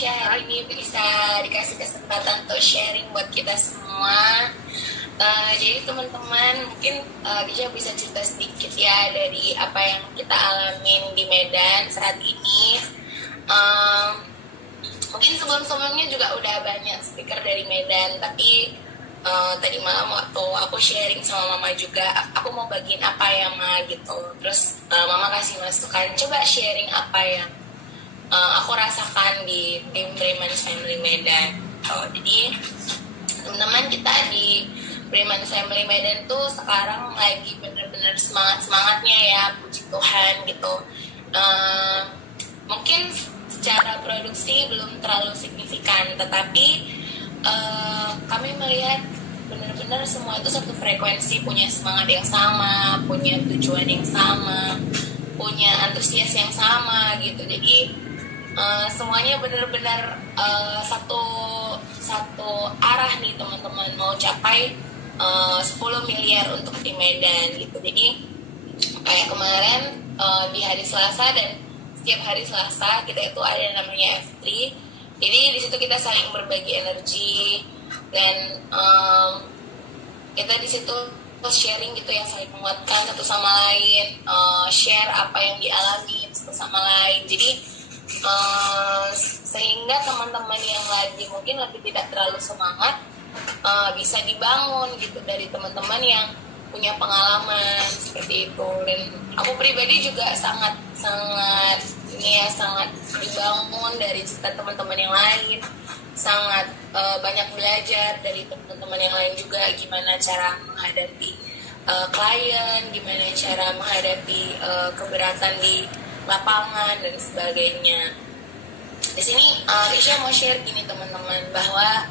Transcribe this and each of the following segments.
Kisha hari ini bisa dikasih kesempatan untuk sharing buat kita semua. Jadi teman-teman mungkin Kisha bisa cerita sedikit ya dari apa yang kita alamin di Medan saat ini. Mungkin sebelum-sebelumnya juga udah banyak speaker dari Medan, tapi tadi malam waktu aku sharing sama Mama juga, aku mau bagiin apa ya Ma gitu. Terus Mama kasih masukan, coba sharing apa yang aku rasakan di tim Bremans Family Medan. Jadi teman-teman, kita di Bremans Family Medan tuh sekarang lagi bener-bener semangatnya ya, puji Tuhan gitu. Mungkin secara produksi belum terlalu signifikan, tetapi kami melihat benar-benar semua itu satu frekuensi, punya semangat yang sama, punya tujuan yang sama, punya antusias yang sama gitu. Jadi semuanya benar-benar satu arah nih teman-teman, mau capai 10 miliar untuk di Medan gitu. Jadi kayak kemarin di hari Selasa, dan setiap hari Selasa kita itu ada namanya F3. Jadi di situ kita saling berbagi energi, dan kita di situ sharing gitu ya, saling menguatkan satu sama lain, share apa yang dialami satu sama lain. Jadi sehingga teman-teman yang lagi mungkin lebih tidak terlalu semangat bisa dibangun gitu dari teman-teman yang punya pengalaman seperti itu. Dan aku pribadi juga sangat dibangun dari cerita teman-teman yang lain, sangat banyak belajar dari teman-teman yang lain juga, gimana cara menghadapi klien, gimana cara menghadapi keberatan di lapangan dan sebagainya. Di sini Isya mau share gini teman-teman, bahwa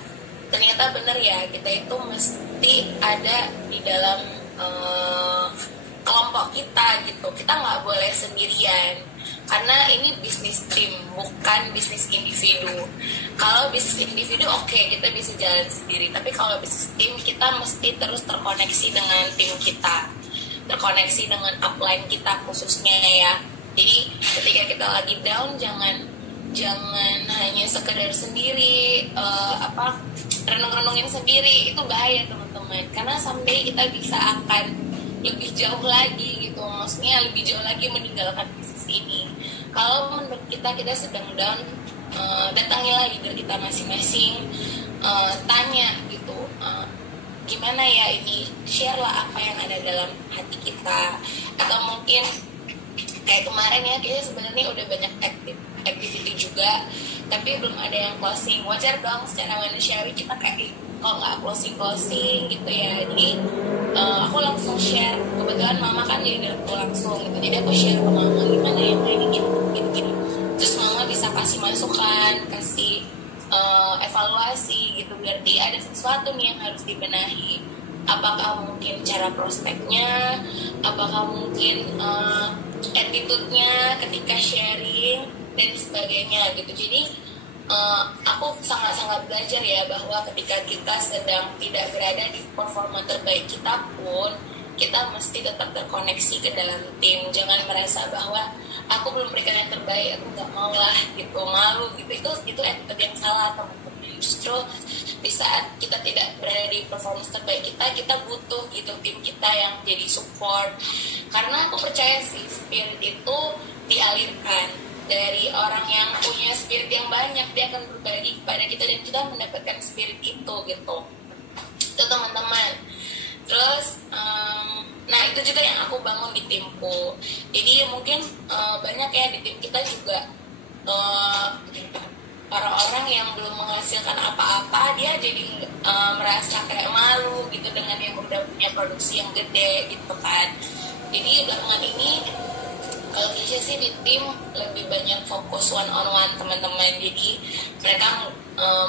ternyata benar ya, kita itu mesti ada di dalam kelompok kita gitu. Kita nggak boleh sendirian, karena ini bisnis tim, bukan bisnis individu. Kalau bisnis individu oke, kita bisa jalan sendiri, tapi kalau bisnis tim kita mesti terus terkoneksi dengan tim kita, terkoneksi dengan upline kita khususnya ya. Jadi ketika kita lagi down, jangan hanya sekedar sendiri renung-renungin sendiri, itu bahaya teman-teman, karena someday kita bisa akan lebih jauh lagi gitu, maksudnya lebih jauh lagi meninggalkan bisnis ini. Kalau menurut kita sedang down, datangilah leader kita masing-masing, tanya gitu, gimana ya ini, share lah apa yang ada dalam hati kita. Atau mungkin kayak kemarin ya, kayaknya sebenarnya udah banyak activity juga, tapi belum ada yang closing. Wajar dong, secara manusiawi kita kayak kok nggak closing gitu ya. Jadi aku langsung share, kebetulan Mama kan jadi aku langsung gitu, jadi aku share ke Mama gimana yang kayak gini. Terus Mama bisa kasih masukan, kasih evaluasi gitu, berarti ada sesuatu nih yang harus dibenahi. Apakah mungkin cara prospeknya, apakah mungkin attitude-nya ketika sharing dan sebagainya gitu. Jadi aku sangat-sangat belajar ya, bahwa ketika kita sedang tidak berada di performa terbaik kita pun, kita mesti tetap terkoneksi ke dalam tim. Jangan merasa bahwa aku belum berikan yang terbaik, aku nggak mau lah gitu, malu gitu. Itu attitude yang salah teman-teman. Justru di saat kita tidak berada di performance terbaik kita butuh gitu tim kita yang jadi support. Karena aku percaya sih, spirit itu dialirkan dari orang yang punya spirit yang banyak, dia akan berbagi kepada kita dan kita mendapatkan spirit itu gitu. Itu teman-teman. Terus nah itu juga yang aku bangun di timku. Jadi mungkin banyak ya di tim kita juga orang-orang yang belum menghasilkan apa-apa, dia jadi merasa kayak malu gitu dengan yang udah punya produksi yang gede gitu kan. Jadi belakangan ini kalau Kisha sih di tim lebih banyak fokus one on one teman-teman. Jadi mereka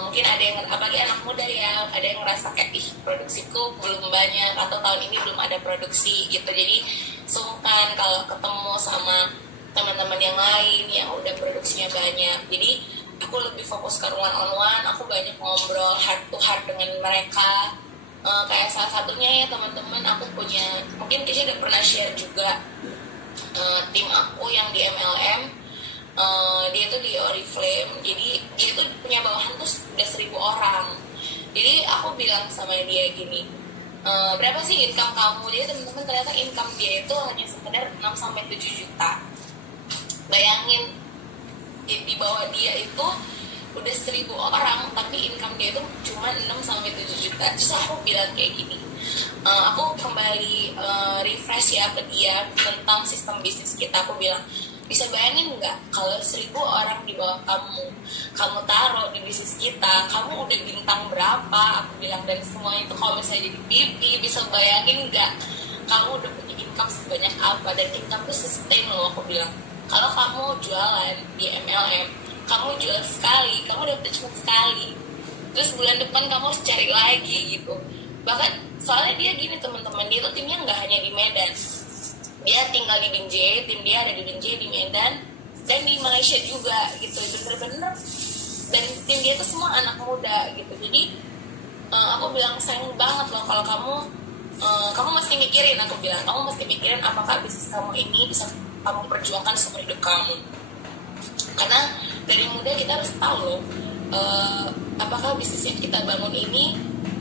mungkin ada yang, apalagi anak muda ya, ada yang ngerasa kayak produksiku belum banyak, atau tahun ini belum ada produksi gitu. Jadi sungkan kalau ketemu sama teman-teman yang lain yang udah produksinya banyak. Jadi aku lebih fokus ke one on one, aku banyak ngobrol heart to heart dengan mereka. Kayak salah satunya ya teman-teman, aku punya, mungkin Kisha udah pernah share juga, tim aku yang di MLM Dia tuh di Oriflame, jadi dia tuh punya bawahan tuh udah 1.000 orang. Jadi aku bilang sama dia gini, berapa sih income kamu? Jadi teman-teman ternyata income dia itu hanya sekedar 6-7 juta. Bayangin, di bawah dia itu udah 1.000 orang, tapi income dia itu cuma 6-7 juta. Terus aku bilang kayak gini, aku kembali refresh ya ke dia tentang sistem bisnis kita. Aku bilang, bisa bayangin nggak kalau 1.000 orang di bawah kamu taruh di bisnis kita, kamu udah bintang berapa? Aku bilang, dan semua itu kalau misalnya jadi VP, bisa bayangin nggak kamu udah punya income sebanyak apa? Dan income itu sustain loh. Aku bilang, kalau kamu jualan di MLM, kamu jual sekali, kamu dapet cuma sekali, terus bulan depan kamu harus cari lagi gitu. Bahkan soalnya dia gini teman-teman, dia tuh timnya nggak hanya di Medan, dia tinggal di Binjai, tim dia ada di Binjai, di Medan, dan di Malaysia juga gitu, bener-bener. Dan tim dia tuh semua anak muda gitu. Jadi aku bilang, sayang banget loh kalau kamu mesti mikirin. Aku bilang, kamu mesti mikirin apakah bisnis kamu ini bisa kamu perjuangkan seumur hidup kamu. Karena dari muda kita harus tahu loh, apakah bisnis yang kita bangun ini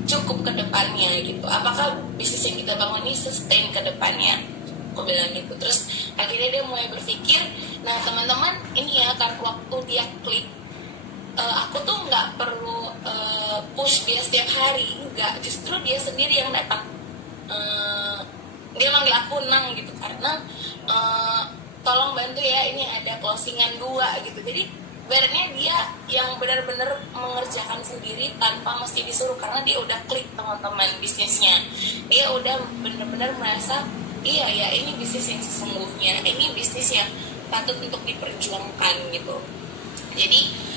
cukup ke depannya gitu, apakah bisnis yang kita bangun ini sustain ke depannya. Aku bilang gitu. Terus akhirnya dia mulai berpikir, nah teman-teman ini ya kan, waktu dia klik, aku tuh nggak perlu push dia setiap hari, enggak, justru dia sendiri yang datang. Dia manggil aku Nang gitu, karena tolong bantu ya, ini ada closingan 2 gitu. Jadi ibaratnya dia yang benar-benar mengerjakan sendiri tanpa mesti disuruh, karena dia udah klik teman-teman bisnisnya. Dia udah benar-benar merasa, iya ya, ini bisnis yang sesungguhnya, ini bisnis yang patut untuk diperjuangkan gitu. Jadi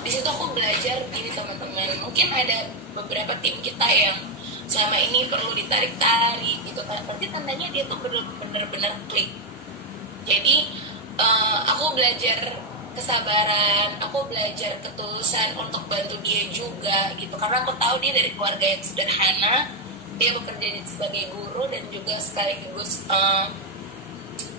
di situ aku belajar gini teman-teman, mungkin ada beberapa tim kita yang selama ini perlu ditarik-tarik gitu kan, berarti tandanya dia tuh benar-benar klik. Jadi aku belajar kesabaran, aku belajar ketulusan untuk bantu dia juga gitu, karena aku tahu dia dari keluarga yang sederhana. Dia bekerja sebagai guru dan juga sekaligus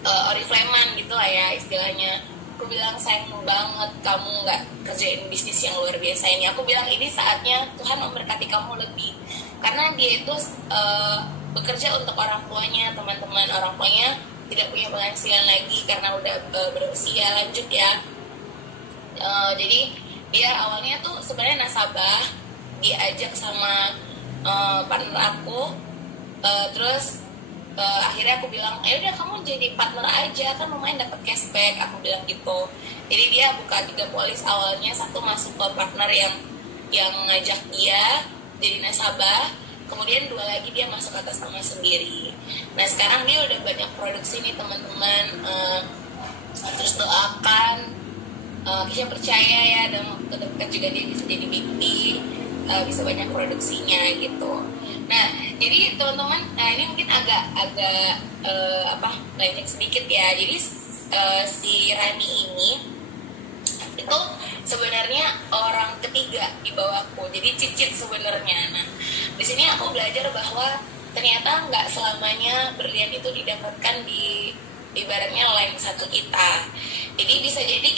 oriflameman gitu lah ya istilahnya. Aku bilang, sayang banget kamu nggak kerjain bisnis yang luar biasa ini. Aku bilang, ini saatnya Tuhan memberkati kamu lebih, karena dia itu bekerja untuk orang tuanya teman-teman. Orang tuanya tidak punya penghasilan lagi karena udah berusia lanjut ya. Jadi dia awalnya tuh sebenarnya nasabah, diajak sama partner aku, terus akhirnya aku bilang, udah kamu jadi partner aja, kan lumayan dapat cashback. Aku bilang gitu. Jadi dia buka 3 polis awalnya, satu masuk ke partner yang ngajak dia jadi nasabah, kemudian 2 lagi dia masuk atas nama sendiri. Nah sekarang dia udah banyak produksi nih teman-teman. Terus doakan, Kisha percaya ya, dan dekat juga dia bisa jadi BP, bisa banyak produksinya gitu. Nah jadi teman-teman, ini mungkin agak melenceng sedikit ya. Jadi si Rani ini itu sebenarnya orang ketiga di bawahku, jadi cicit sebenarnya. Nah di sini aku belajar bahwa ternyata nggak selamanya berlian itu didapatkan di ibaratnya line satu kita. Jadi bisa jadi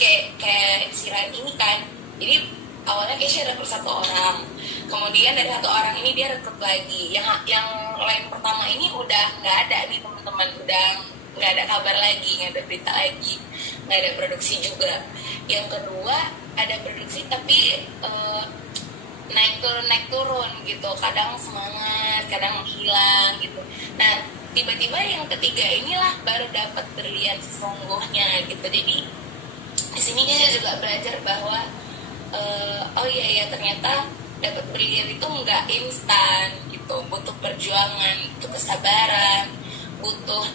kayak si Rani ini kan, jadi awalnya Kesha rekrut 1 orang, kemudian dari 1 orang ini dia rekrut lagi. Yang line pertama ini udah nggak ada nih teman-teman, udah nggak ada kabar lagi, nggak ada berita lagi, nggak ada produksi juga. Yang kedua ada produksi tapi naik turun gitu, kadang semangat, kadang menghilang gitu. Nah tiba-tiba yang ketiga inilah baru dapat berlian sesungguhnya gitu. Jadi di sini kita juga belajar bahwa oh iya ternyata dapat berlian itu nggak instan gitu, butuh perjuangan, butuh kesabaran, butuh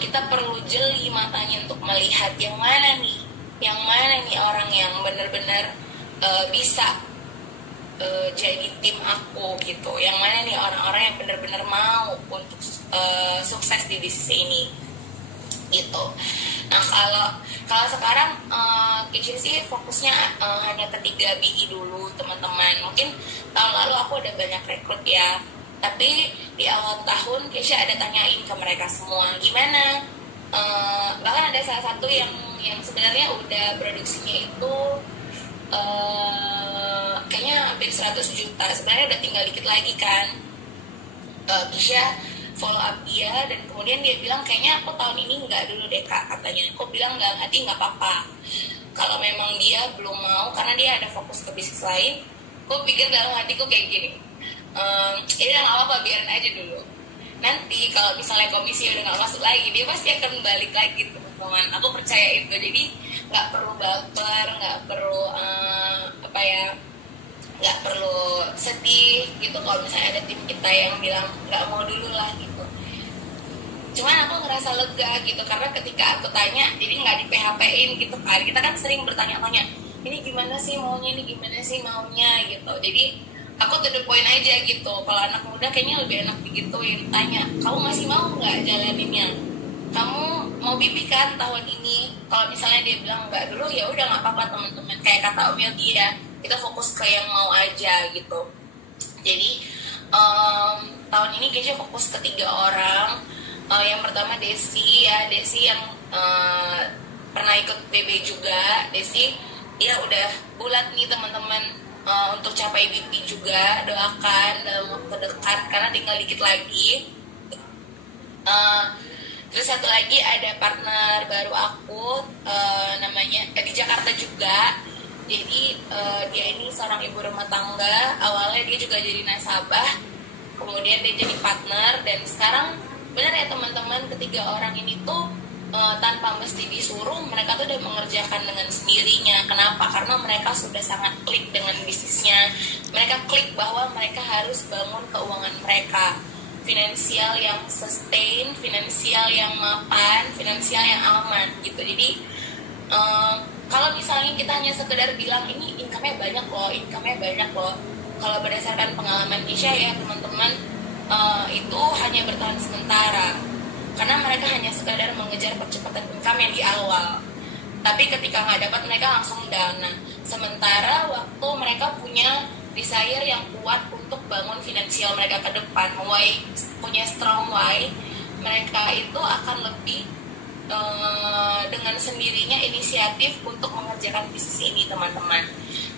kita perlu jeli matanya untuk melihat yang mana nih orang yang benar-benar bisa jadi tim aku gitu, yang mana nih orang-orang yang benar-benar mau untuk sukses di bisnis ini gitu. Nah kalau sekarang Kitchen sih fokusnya hanya ke 3 BI dulu teman-teman. Mungkin tahun lalu aku udah banyak rekrut ya, tapi di awal tahun Kesha ada tanyain ke mereka semua gimana. Bahkan ada salah satu yang yang sebenarnya udah produksinya itu kayaknya hampir 100 juta, sebenarnya udah tinggal dikit lagi kan. Kisha follow up dia dan kemudian dia bilang kayaknya aku tahun ini nggak dulu deh kak, katanya. Aku bilang nggak, hati nggak apa-apa kalau memang dia belum mau karena dia ada fokus ke bisnis lain. Aku pikir dalam hatiku kayak gini, ini nggak apa-apa, biarin aja dulu, nanti kalau misalnya komisi udah nggak masuk lagi dia pasti akan balik lagi teman-teman. Aku percaya itu, jadi nggak perlu baper, nggak perlu nggak perlu sedih gitu kalau misalnya ada tim kita yang bilang nggak mau dulu lah gitu. Cuman aku ngerasa lega gitu karena ketika aku tanya jadi nggak di PHP-in gitu kan. Kita kan sering bertanya-tanya, ini gimana sih maunya, ini gimana sih maunya gitu. Jadi aku to the point aja gitu. Kalau anak muda kayaknya lebih enak digituin, tanya kamu masih mau nggak jalaninnya, kamu mau bibi kan tahun ini. Kalau misalnya dia bilang nggak dulu, ya udah nggak apa-apa teman-teman, kayak kata Om Yogi ya, kita fokus ke yang mau aja gitu. Jadi tahun ini Gesha fokus ke 3 orang. Yang pertama Desi ya, Desi yang pernah ikut BB juga. Desi dia udah bulat nih teman-teman, untuk capai BP juga. Doakan dalam waktu dekat karena tinggal dikit lagi. Terus satu lagi ada partner baru aku, namanya di Jakarta juga. Jadi dia ini seorang ibu rumah tangga. Awalnya dia juga jadi nasabah, kemudian dia jadi partner, dan sekarang benar ya teman-teman, ketiga orang ini tuh tanpa mesti disuruh, mereka tuh udah mengerjakan dengan sendirinya. Kenapa? Karena mereka sudah sangat klik dengan bisnisnya. Mereka klik bahwa mereka harus bangun keuangan mereka, finansial yang sustain, finansial yang mapan, finansial yang aman gitu. Jadi kalau misalnya kita hanya sekedar bilang ini income-nya banyak loh, kalau berdasarkan pengalaman Kisha ya teman-teman, itu hanya bertahan sementara karena mereka hanya sekedar mengejar percepatan income yang di awal, tapi ketika nggak dapat mereka langsung down. Nah, sementara waktu mereka punya desire yang kuat untuk bangun finansial mereka ke depan, punya strong why, mereka itu akan lebih dengan sendirinya inisiatif untuk mengerjakan bisnis ini teman-teman.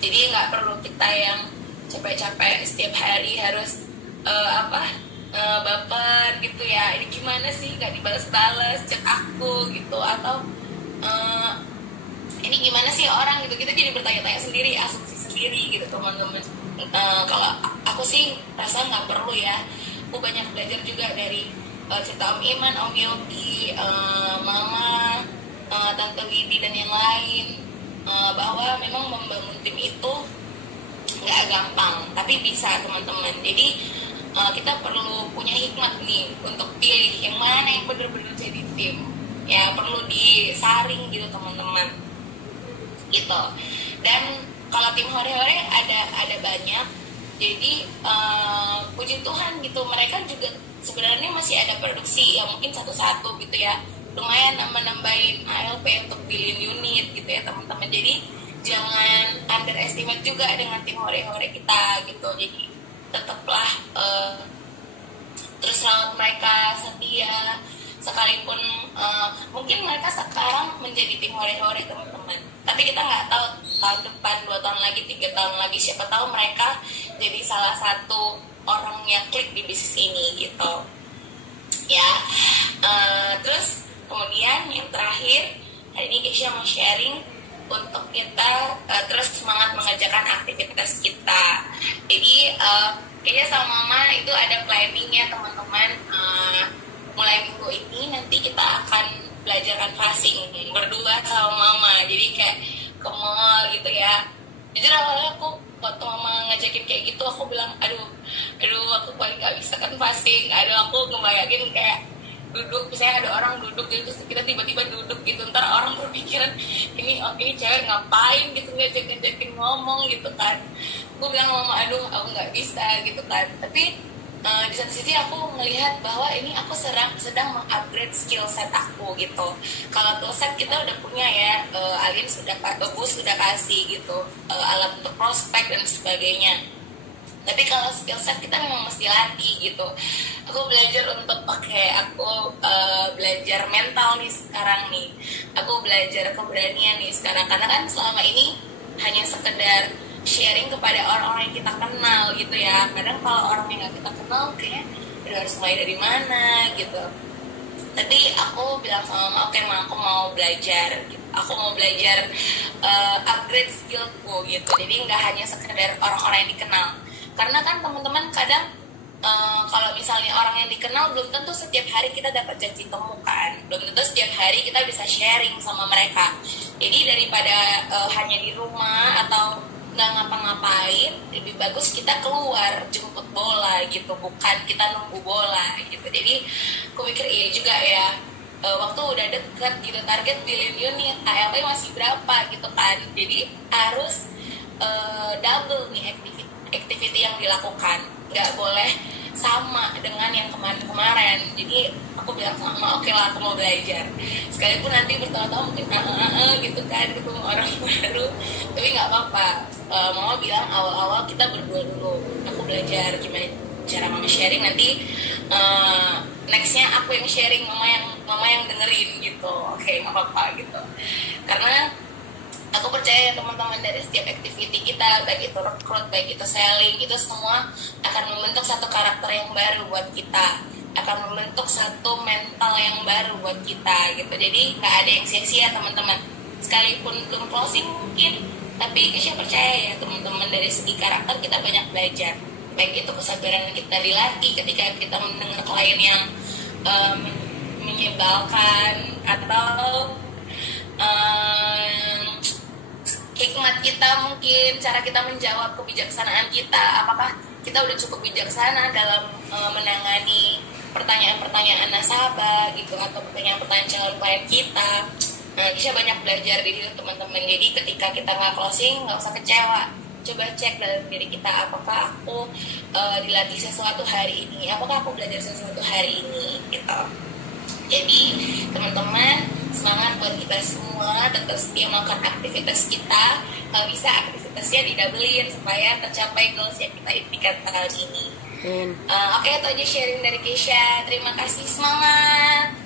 Jadi nggak perlu kita yang capek-capek setiap hari harus baper gitu ya, ini gimana sih nggak dibalas-balas chat aku gitu, atau ini gimana sih orang gitu. Kita jadi bertanya-tanya sendiri, asumsi sendiri gitu teman-teman. Kalau aku sih rasa nggak perlu ya. Aku banyak belajar juga dari cerita Om Iman, Om Yogi, Mama, Tante Widi dan yang lain, bahwa memang membangun tim itu nggak gampang, tapi bisa teman-teman. Jadi kita perlu punya hikmat nih untuk pilih yang mana yang benar-benar jadi tim. Ya perlu disaring gitu teman-teman. Gitu. Dan kalau tim hore-hore ada banyak. Jadi puji Tuhan gitu, mereka juga sebenarnya masih ada produksi ya, mungkin satu-satu gitu ya, lumayan nambahin ALP untuk billion unit gitu ya teman-teman. Jadi jangan underestimate juga dengan tim hore-hore kita gitu. Jadi tetaplah terus rawat mereka setia, sekalipun mungkin mereka sekarang menjadi tim hore-hore teman-teman, tapi kita nggak tahu tahun depan, 2 tahun lagi, 3 tahun lagi, siapa tahu mereka jadi salah satu orang yang klik di bisnis ini gitu ya. Terus kemudian yang terakhir, hari ini Kesha mau sharing untuk kita terus semangat mengerjakan aktivitas kita. Jadi kayaknya sama Mama itu ada planning ya teman-teman. Mulai minggu ini nanti kita akan belajar canvassing berdua sama Mama. Jadi kayak ke mall gitu ya. Jujur awalnya aku waktu Mama ngajakin kayak gitu, aku bilang aduh aku paling gak bisa canvassing. Aku ngebayangin kayak duduk, misalnya ada orang duduk gitu, terus kita tiba-tiba duduk gitu, ntar orang berpikiran ini cewek ngapain gitu, ngajakin ngomong gitu kan. Aku bilang Mama aduh aku nggak bisa gitu kan. Tapi di satu sisi aku melihat bahwa ini aku sedang mengupgrade skill set aku gitu. Kalau tool set kita udah punya ya, Alin sudah kasih gitu, alat untuk prospek dan sebagainya. Tapi kalau skill set kita memang mesti latih gitu. Aku belajar untuk belajar mental nih sekarang nih. Aku belajar keberanian nih sekarang, karena kan selama ini hanya sekedar sharing kepada orang-orang yang kita kenal gitu ya. Kadang kalau orang yang gak kita kenal kayak udah harus mulai dari mana gitu. Tapi aku bilang sama mama, oke ma, aku mau belajar gitu. Aku mau belajar upgrade skillku gitu. Jadi nggak hanya sekedar orang-orang yang dikenal. Karena kan teman-teman kadang kalau misalnya orang yang dikenal belum tentu setiap hari kita dapat janji temu kan, belum tentu setiap hari kita bisa sharing sama mereka. Jadi daripada hanya di rumah atau nggak ngapa-ngapain, lebih bagus kita keluar jemput bola gitu, bukan kita nunggu bola gitu. Jadi aku mikir iya juga ya, waktu udah deket gitu, target billion unit, ALP masih berapa gitu kan. Jadi harus double nih activity yang dilakukan, nggak boleh sama dengan yang kemarin-kemarin. Jadi aku bilang sama oke lah, aku mau belajar sekalipun nanti bertahun-tahun mungkin gitu kan, ketemu orang baru, tapi nggak apa-apa. Mama bilang awal-awal kita berdua dulu, aku belajar gimana cara mama sharing, nanti nextnya aku yang sharing, mama yang dengerin gitu. Oke, nggak apa-apa gitu, karena aku percaya teman-teman dari setiap activity kita, baik itu recruit, baik itu selling, itu semua akan membentuk satu karakter yang baru buat kita, akan membentuk satu mental yang baru buat kita gitu. Jadi nggak ada yang sia-sia teman-teman, sekalipun belum closing mungkin, tapi Kesha percaya ya teman-teman, dari segi karakter kita banyak belajar, baik itu kesabaran kita dilatih ketika kita mendengar klien yang menyebalkan, atau hikmat kita mungkin, cara kita menjawab, kebijaksanaan kita, apakah kita udah cukup bijaksana dalam menangani pertanyaan-pertanyaan nasabah gitu, atau pertanyaan-pertanyaan calon klien kita. Nah, Kisha banyak belajar di situ teman-teman. Jadi ketika kita nggak closing, nggak usah kecewa, coba cek dalam diri kita, apakah aku dilatih sesuatu hari ini, apakah aku belajar sesuatu hari ini gitu. Jadi teman-teman, semangat buat kita semua, tetap setia melakukan aktivitas kita. Kalau bisa aktivitasnya didabelin supaya tercapai goals yang kita impikan tahun ini. Oke, itu aja sharing dari Kesha. Terima kasih, semangat.